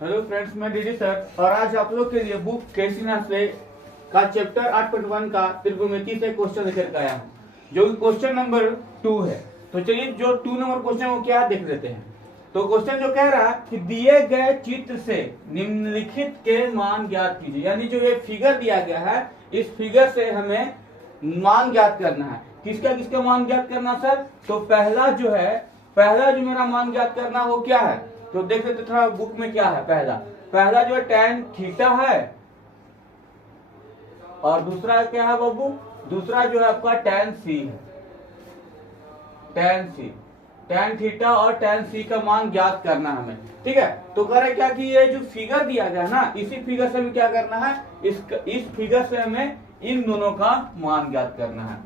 Hello friends, मैं DD sir और आज आप लोग के लिए बुक केसीना से का चैप्टर 8.1 का त्रिकोणमिति से क्वेश्चन लेकर आया हूँ, जो कि क्वेश्चन नंबर 2 है। तो चलिए जो 2 नंबर क्वेश्चन है वो क्या देख लेते हैं। तो क्वेश्चन जो कह रहा है कि दिए गए चित्र से निम्नलिखित के मान ज्ञात कीजिए, यानी जो ये फिगर दिया गया है इस फिगर से हमें मान ज्ञात करना है। किसका किसका मान ज्ञात करना सर? तो पहला जो मेरा मान ज्ञात करना वो क्या है, तो देख लेते थोड़ा बुक में क्या है। पहला जो है tan थीटा है और दूसरा क्या है बाबू? दूसरा जो है आपका tan c है। tan थीटा और tan c का मान ज्ञात करना हमें, ठीक है। तो कह रहे क्या कि ये जो फिगर दिया गया ना, इसी फिगर से हमें क्या करना है, इस फिगर से हमें इन दोनों का मान ज्ञात करना है।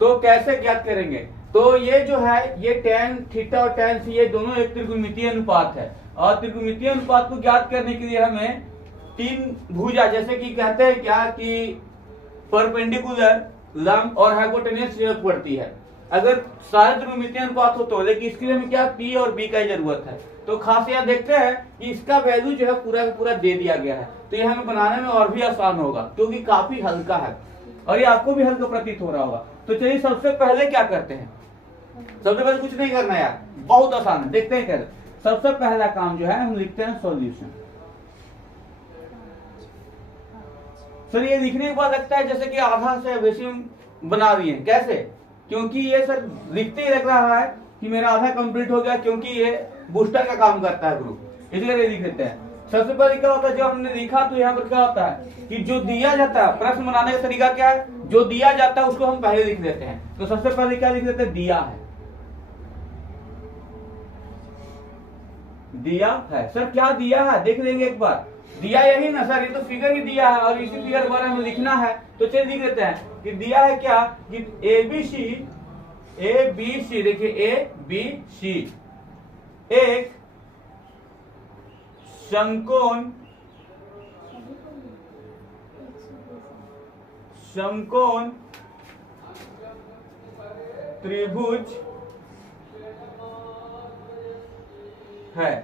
तो कैसे ज्ञात करेंगे? तो ये जो है ये tan थीटा और tan c ये दोनों एक त्रिकोणमितीय अनुपात है और त्रिकोणमितीय अनुपात को ज्ञात करने के लिए हमें तीन भुजा, जैसे कि कहते हैं क्या कि परपेंडिकुलर, लंब और हाइपोटेन्यूज जरूरत पड़ती है अगर सारे त्रिकोणमितीय अनुपात हो तो। लेकिन इसके लिए हमें क्या p और b का जरूरत है। तो खास यहाँ देखते हैं कि इसका वैल्यू जो है पूरा का पूरा दे दिया गया है, तो ये हमें बनाने में और भी आसान होगा क्योंकि काफी हल्का है और ये आपको भी हल्का प्रतीत हो रहा होगा। तो चलिए सबसे पहले क्या करते हैं, सबसे पहले कुछ नहीं करना यार, बहुत आसान है, देखते हैं कैसे। सबसे पहला काम जो है हम लिखते हैं सॉल्यूशन। सर ये लिखने के बाद लगता है जैसे कि आधा से बेसी बना रही है, कैसे? क्योंकि ये सर लिखते ही लग रहा है कि मेरा आधा कंप्लीट हो गया, क्योंकि ये बूस्टर का काम करता है ग्रुप, इसलिए लिख देते हैं। सबसे पहले क्या होता है, जब हमने लिखा तो यहाँ पर क्या होता है कि जो दिया जाता है, प्रश्न बनाने का तरीका क्या है, जो दिया जाता है उसको हम पहले लिख देते हैं। तो सबसे पहले क्या लिख देते हैं, दिया है। सर क्या दिया है देख लेंगे एक बार। दिया यही ना सर, ये तो फिगर ही दिया है और इसी फिगर के बारे में लिखना है। तो चलिए लिख देते हैं कि दिया है क्या कि ABC, देखिए ABC एक समकोण त्रिभुज है।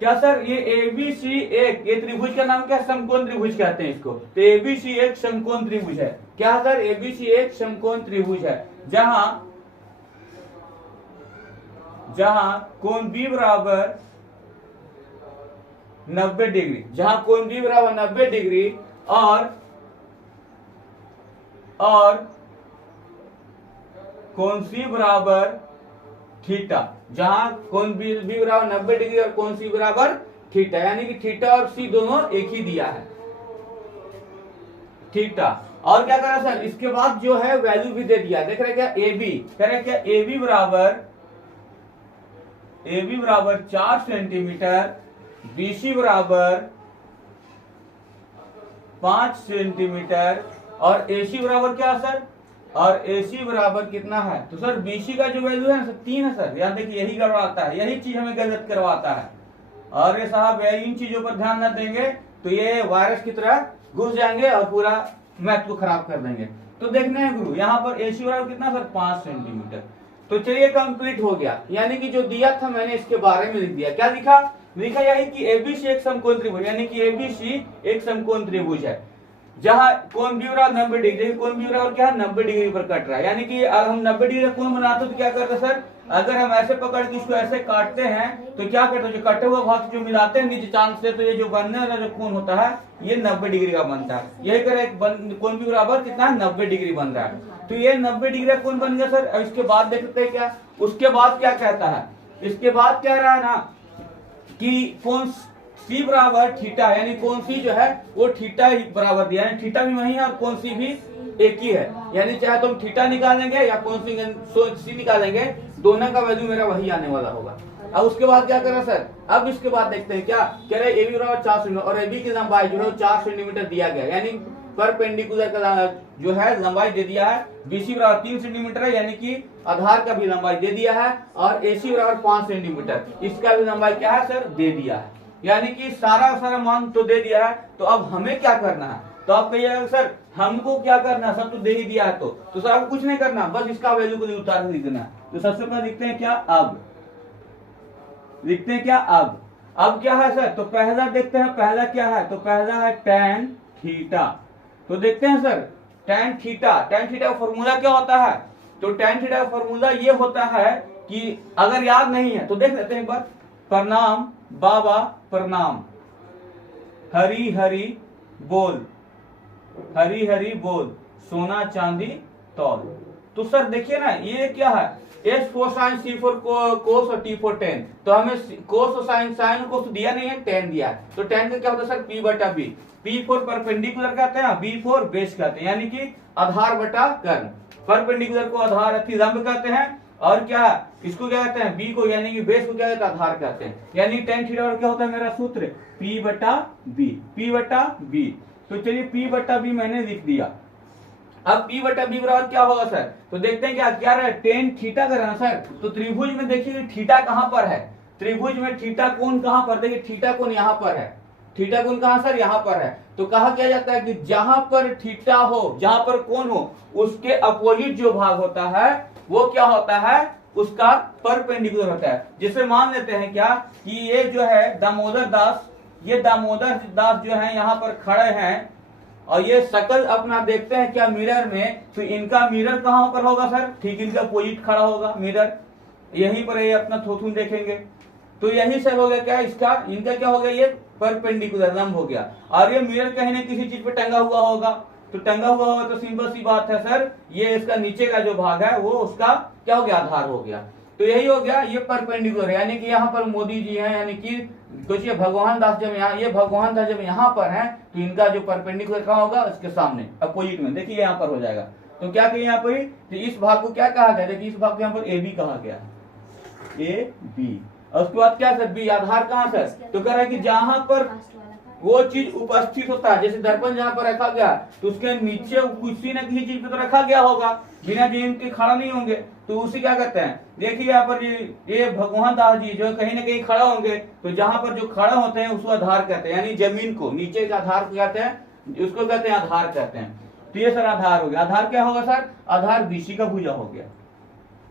क्या सर? ये ABC एक, ये त्रिभुज का नाम क्या है? समकोण त्रिभुज कहते हैं इसको। तो ABC एक समकोण त्रिभुज है। क्या सर? ABC एक समकोण त्रिभुज है जहां कोण B बराबर 90 डिग्री, जहां कोण B बराबर 90 डिग्री और कोण C बराबर थीटा, जहां कोण B बराबर 90 डिग्री और कोण C बराबर थीटा, यानी कि थीटा और C दोनों एक ही दिया है, थीटा। और क्या करा सर, इसके बाद जो है वैल्यू भी दे दिया, देख रहे क्या AB, कह रहे क्या AB बराबर 4 सेंटीमीटर, BC बराबर 5 सेंटीमीटर और AC बराबर क्या सर, और AC बराबर कितना है? तो सर BC का जो वैल्यू है ना 3 है सर। यहाँ देखिए यही गड़बड़ाता है, यही चीज हमें गलत करवाता है। और ये साहब इन चीजों पर ध्यान न देंगे तो ये वायरस की तरह घुस जाएंगे और पूरा मैथ को खराब कर देंगे। तो देखना है गुरु, यहाँ पर AC बराबर कितना सर, 5 सेंटीमीटर। तो चलिए कंप्लीट हो गया, यानी कि जो दिया था मैंने इसके बारे में लिख दिया। क्या लिखा यही कि ABC एक समकोण त्रिभुज, यानी कि ABC एक समकोण त्रिभुज है जहां कोण B बराबर 90 डिग्री, कोण B बराबर क्या है 90 डिग्री पर कट रहा है। यानी कि अगर हम 90 डिग्री का कोण बनाते तो क्या करते सर, अगर हम ऐसे पकड़ के इसको ऐसे काटते हैं तो क्या करते हैं, जो कटे हुए भाग जो मिलाते हैं नीचे चांद से, तो ये जो बनने वाला जो कोण होता है ये 90 डिग्री का बनता है। यही करे कोण B बराबर कितना है 90 डिग्री बन रहा है। तो ये 90 डिग्री का कोण बन गया सर। अब इसके बाद देखते हैं क्या, उसके बाद क्या कहता है, इसके बाद कह रहा है ना कि कोण C बराबर थीटा, यानी कोण C जो है वो थीटा बराबर दिया है, थीटा भी वही है और कोण C भी एक ही है। यानी चाहे तो हम थीटा निकालेंगे या कोण C निकालेंगे, दोनों का वैल्यू मेरा वही आने वाला होगा। अब उसके बाद क्या कर रहा सर, अब इसके बाद देखते हैं क्या कह रहे, AB बराबर 4 सेंटीमीटर और AB की लंबाई जो है 4 सेंटीमीटर दिया गया, यानी परपेंडिकुलर का जो है लंबाई दे दिया है। BC बराबर 3 सेंटीमीटर है, यानी कि आधार का भी लंबाई दे दिया है और AC बराबर 5 सेंटीमीटर, इसका भी लंबाई क्या है सर, दे दिया है। यानी कि सारा मान तो दे दिया है। तो अब हमें क्या करना है, तो आप कहिएगा सर हमको क्या करना है, सब तो दे ही दिया है। तो सर आपको कुछ नहीं करना, बस इसका वैल्यू को उतार के लिख देना है। तो सबसे पहले लिखते हैं क्या, अब लिखते हैं क्या, अब क्या है सर, तो पहला देखते हैं, पहला क्या है, तो पहला है tan थीटा। तो देखते हैं सर tan थीटा का फॉर्मूला क्या होता है, तो tan थीटा का फॉर्मूला ये होता है कि अगर याद नहीं है तो देख लेते हैं एक बार। प्रणाम बाबा प्रणाम, हरी हरी बोल, हरी हरी बोल, सोना चांदी तौल। तो सर देखिए ना ये क्या है, S four sine C four कोस और T फोर टेन। तो हमें कोस और साइन, साइन को तो दिया नहीं है, टेन दिया है। तो टेन का क्या होता है सर, P बटा B। P फोर परपेंडिकुलर कहते हैं, B फोर बेस कहते हैं, यानी कि आधार बटा कर्ण। परपेंडिकुलर को आधार लंब कहते हैं, और क्या इसको क्या कहते हैं, B को यानी कि बेस को क्या कहते हैं, आधार कहते हैं। यानी tan थीटा क्या होता है मेरा सूत्र, P बटा B, P बटा B। तो चलिए P बटा B मैंने लिख दिया। अब P बटा B बराबर क्या होगा सर, तो देखते हैं क्या क्या रहा है, tan थीटा का ना सर। तो त्रिभुज में देखिए थीटा कहां पर है, त्रिभुज में थीटा कोण कहां पर, देखिए थीटा कोण यहां पर है, थीटा कोण कहां सर, यहां पर है। तो कहा क्या जाता है कि जहां पर थीटा हो, जहां पर कोण हो, उसके अपोजिट जो भाग होता है वो क्या होता है, उसका परपेंडिकुलर होता है। जिसे मान लेते हैं क्या कि ये जो है दामोदर दास, ये दामोदर दास जो है यहाँ पर खड़े हैं, और ये शकल अपना देखते हैं क्या मिरर में, तो इनका मिरर कहां पर होगा सर, ठीक इनका अपोजिट खड़ा होगा मिरर, यहीं पर ये अपना थोथुन देखेंगे। तो यही से हो गया क्या इसका, इनका क्या हो गया, ये परपेंडिकुलर लंब हो गया। और ये मिरर कहीं ना किसी चीज पे टंगा हुआ होगा, तो टंगा हुआ होगा तो सिंपल सी बात है सर, ये इसका नीचे का जो भाग है वो उसका क्या हो गया, आधार हो गया। तो यही हो गया, ये परपेंडिकुलर, यानी कि यहाँ पर मोदी जी हैं, यानी कि सोचिए भगवान दास जब यहाँ, ये भगवान दास जब यहाँ पर हैं, तो इनका जो परपेंडिकुलर कहाँ होगा, उसके सामने अपोजिट में, देखिए यहाँ पर हो जाएगा। तो क्या कहिए यहाँ पर, तो इस भाग को क्या कहा गया, देखिए इस भाग को यहाँ पर AB कहा गया, AB। और उसके बाद क्या सर, B आधार कहाँ सर, तो कह रहा है कि जहां पर वो चीज उपस्थित होता है, जैसे दर्पण जहां पर रखा गया तो उसके नीचे किसी न किसी चीज पे तो रखा गया होगा, बिना जिन के खड़ा नहीं होंगे, तो उसी क्या कहते हैं, देखिए यहाँ पर ये भगवान दास जी जो कहीं ना कहीं खड़ा होंगे, तो जहां पर जो खड़ा होते हैं उसको आधार कहते हैं, यानी जमीन को नीचे का आधार कहते हैं, उसको कहते हैं आधार कहते हैं। तो ये सर आधार हो गया। आधार क्या होगा सर, आधार BC का भुजा हो गया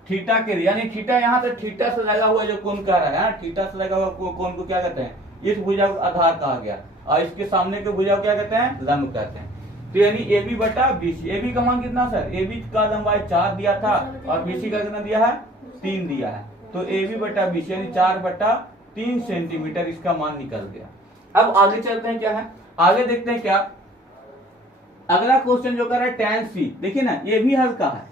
थीटा के, यानी थीटा यहाँ से थीटा से लगा हुआ जो कोण कर रहा है, थीटा से लगा हुआ कोण को क्या कहते हैं, इस भुजा को आधार कहा गया, और इसके सामने के भुजा को क्या कहते हैं, लंब कहते हैं। तो यानी AB बटा BC। AB का मान कितना सर, AB का लंबाई 4 दिया था और BC का कितना दिया है, 3 दिया है। तो AB बटा BC यानी 4 बटा 3 सेंटीमीटर इसका मान निकल गया। अब आगे चलते हैं, क्या है आगे देखते हैं क्या, अगला क्वेश्चन जो कर रहा है tan C, देखिए ना ये भी हल्का है,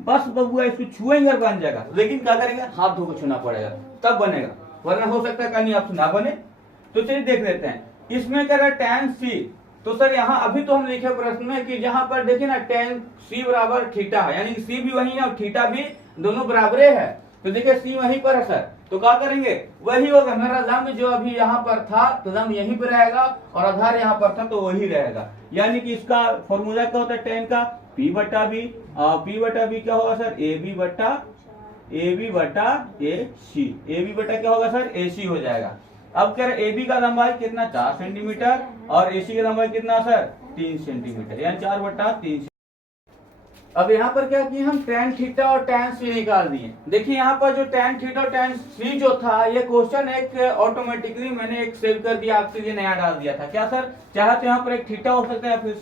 बस बबुआ इसको छुएंगे बन जाएगा, लेकिन क्या करेंगे, हाथ धो के छूना पड़ेगा तब बनेगा, वरना हो सकता है कहीं आपसे ना बने। तो चलिए देख लेते हैं, इसमें कह रहा है tan C। तो सर यहाँ अभी तो हम लिखे प्रश्न में कि जहां पर देखिए ना tan C बराबर थीटा है, यानी C भी वही है और थीटा भी, दोनों बराबरे है। तो देखिए C वहीं पर है सर, तो क्या करेंगे, वही होगा, मेरा लंब जो अभी यहाँ पर था तो लंब यहीं पर रहेगा, और आधार यहाँ पर था तो वही रहेगा। यानी कि इसका फॉर्मूला क्या होता है tan का, P बटा B, P बटा B क्या होगा सर, AB बटा AC। AB बटा क्या होगा सर, AC हो जाएगा। अब कह रहे AB का लंबाई कितना, 4 सेंटीमीटर, और AC की लंबाई कितना सर, 3 सेंटीमीटर, यानी 4 बटा 3। अब यहाँ पर क्या किए हम, tan थीटा और tan C निकाल दिए। देखिए यहाँ पर जो tan थीटा और tan C जो था, ये क्वेश्चन एक ऑटोमेटिकली मैंने एक सेव कर दिया, आपके लिए नया डाल दिया था। क्या सर, चाहे तो यहाँ पर एक थीटा हो सकता है, फिर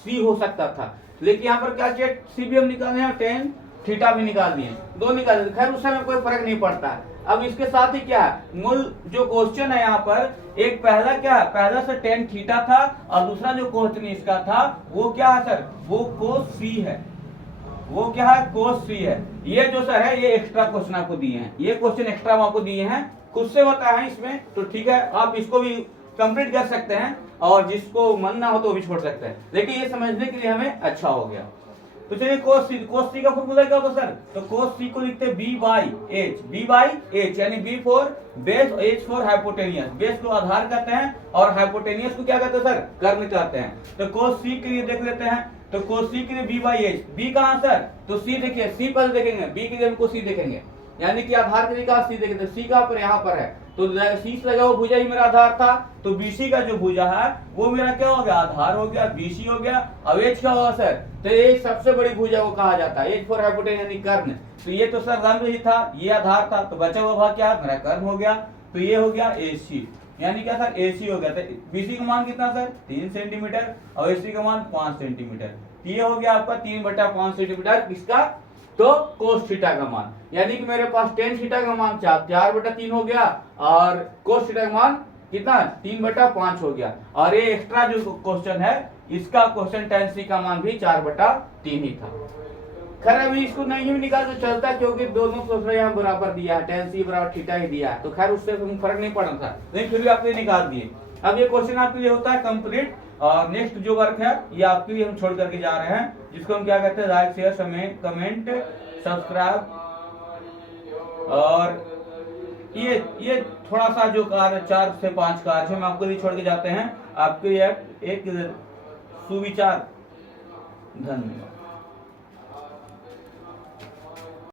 C हो सकता था, लेकिन यहाँ पर क्या किया, C भी हम निकाले हैं, tan थीटा भी निकाल दिए, दो निकाल दिए, खैर उस समय कोई फर्क नहीं पड़ता है। अब इसके साथ ही क्या है, मूल जो क्वेश्चन है यहाँ पर, एक पहला क्या है, पहला से tan थीटा था, और दूसरा जो क्वेश्चन इसका था वो क्या है सर, वो cos C है, वो क्या है, cos C है। ये जो सर है ये एक्स्ट्रा क्वेश्चन आपको दिए हैं, ये क्वेश्चन एक्स्ट्रा आपको दिए हैं, खुद से होता है इसमें, तो ठीक है आप इसको भी कंप्लीट कर सकते हैं, और जिसको मन ना हो तो भी छोड़ सकते हैं, लेकिन ये समझने के लिए हमें अच्छा हो गया। तो चलिए cos C का फॉर्मूला क्या होता है सर, तो cos C को लिखते हैं B बाई H, यानी B for base, H for hypotenuse. Base को आधार कहते हैं और हाइपोटेनियस को क्या कहते हैं सर, कर्ण कहते हैं। तो cos C के लिए देख लेते हैं, तो cos C के लिए B बाई H, B कहाँ सर, तो C देखिए, C पर देखेंगे, B के लिए हमको C देखेंगे, यानी कि आधार के लिए कहा C देखेंगे, C कहाँ पर, यहाँ पर है, तो C से लगा हुआ भुजा ही मेरा आधार था, तो BC का जो भुजा है वो मेरा क्या हो गया, आधार हो गया, BC हो गया। अब H क्या होगा सर, तो ये सबसे बड़ी भुजा को कहा जाता है, H फॉर हाइपोटेनस यानी कर्ण। तो ये तो सर लंब ही था, ये आधार था, तो बचा हुआ भाग क्या, मेरा कर्ण हो गया। तो ये हो गया AC, यानी क्या सर AC हो गया। तो BC का मान कितना सर 3 सेंटीमीटर और AC का मान 5 सेंटीमीटर। तो ये हो गया आपका 3/5 सेंटीमीटर किसका, तो कोस थीटा का मान। यानी कि मेरे पास टेन थीटा का मान 4/3 हो गया और कोस थीटा का मान कितना 3/5 हो गया। और ये एक्स्ट्रा जो क्वेश्चन है इसका क्वेश्चन tan C का मान भी 4/3 ही था। खैर अभी इसको नहीं भी निकाल तो चलता, क्योंकि दोनों क्वेश्चन यहाँ बराबर दिया है, tan C बराबर थीटा ही दिया है, तो खैर उससे फर्क नहीं पड़ा था, लेकिन फिर भी आपने निकाल दिए। अब ये क्वेश्चन आपके लिए होता है कंप्लीट। और नेक्स्ट जो वर्क है ये आपके लिए हम छोड़ करके जा रहे हैं, जिसको हम क्या कहते हैं, लाइक शेयर कमेंट सब्सक्राइब। और ये थोड़ा सा जो कार्य 4 से 5 कार्य हम आपके लिए छोड़ के जाते हैं, आपके लिए एक सुविचार। धन्यवाद।